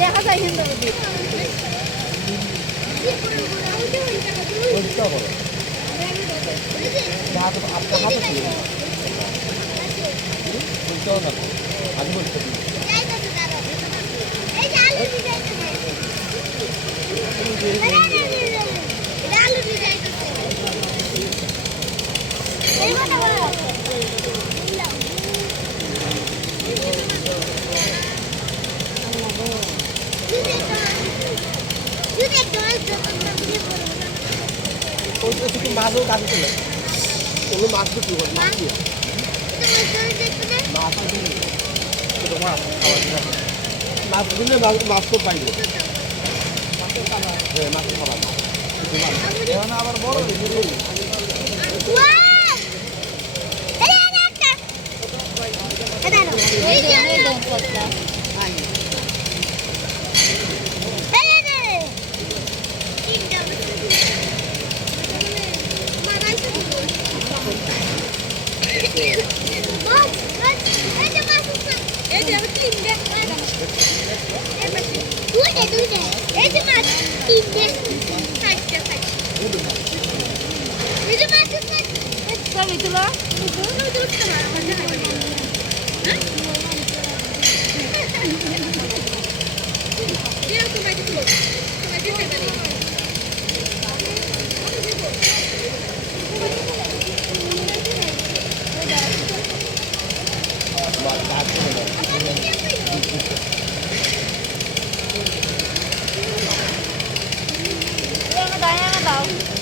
দেখা যায় হিন্দু আমি বলতে পারি ওইটা শুধু মাছও কাছে চলে কোনো মাছ বিক্রি করে মাছ দিয়ে মাছ মাছ মাছ দিলে মাছ মাছ তো পাইবে হ্যাঁ মাছ খাবার মাছ আবার বড় Thank you. şimdi. Kaçta kaç. Dedim ben de kaç. Sen ödül ha? Ödül ödül sana. Hadi hadi. Bir akım hadi kuru. Hadi de ben That's what it is. Thank you.